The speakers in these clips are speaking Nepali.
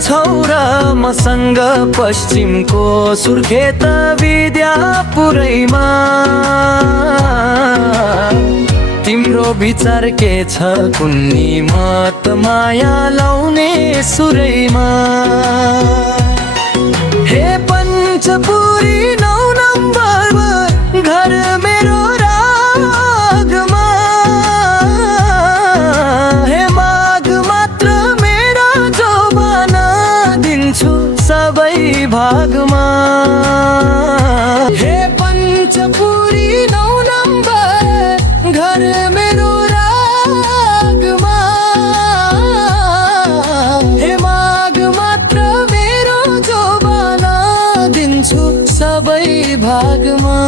जान्छौ र मसँग पश्चिमको सुर्खेत विद्यापुरैमा। तिम्रो विचार के छ कुन्नी मत माया लाउने सुरैमा। हे पञ्चपुरी 9 नम्बर घर मेरो रागमा। हे माग मात्र मेरो जोबाना दिन्छु सबै भागमा। हे पञ्चपुरी 9 नम्बर घर मेरो रागमा। हे माग मात्र मेरो जोबाना दिन्छु सबै भागमा।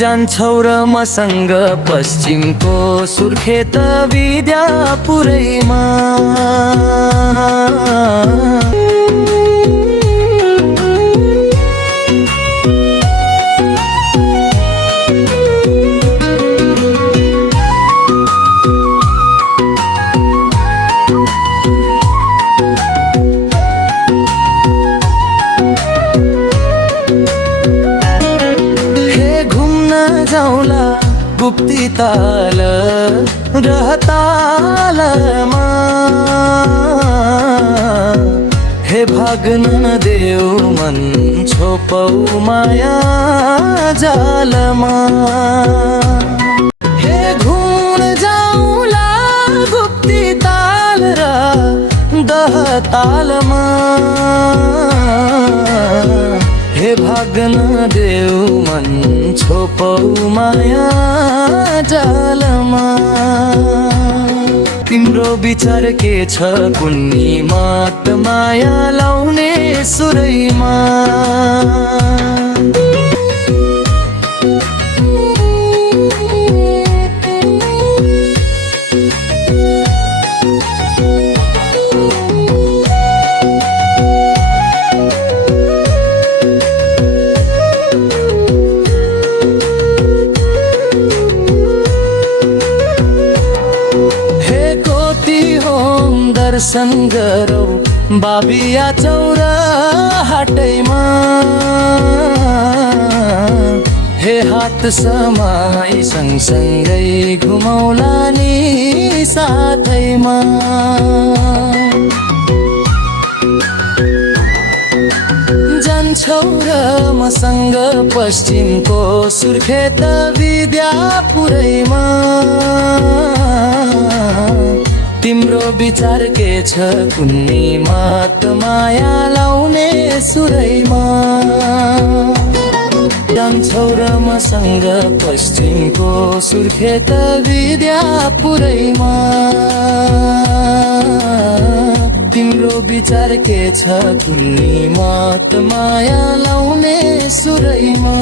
जान्छौ र मसँग पश्चिमको सुर्खेत विद्यापुरैमा। जाउँला गुप्ती ताल रहतालमा। हे भाग्न देऊ मन छोपौ माया जालमा। हे घुम्न जाउँला गुप्ती ताल र दहतालमा। हे भाग्न देऊ मन छोपौ माया जालमा। तिम्रो विचार के छ कुन्नी मत माया लाउने सुरैमा। दर्शन गरौ बाबिया चौरा हाटैमा। हे हात समाई सँगसँगै घुमौला नि साथैमा। जान्छौ र मसँग पश्चिमको सुर्खेत विद्यापुरैमा। तिम्रो विचार के छ कुन्नी मत माया लाउने सुरैमा। जान्छौ र मसँग पश्चिमको सुर्खेत विद्यापुरैमा। तिम्रो विचार के छ कुन्नी मत माया लाउने सुरैमा।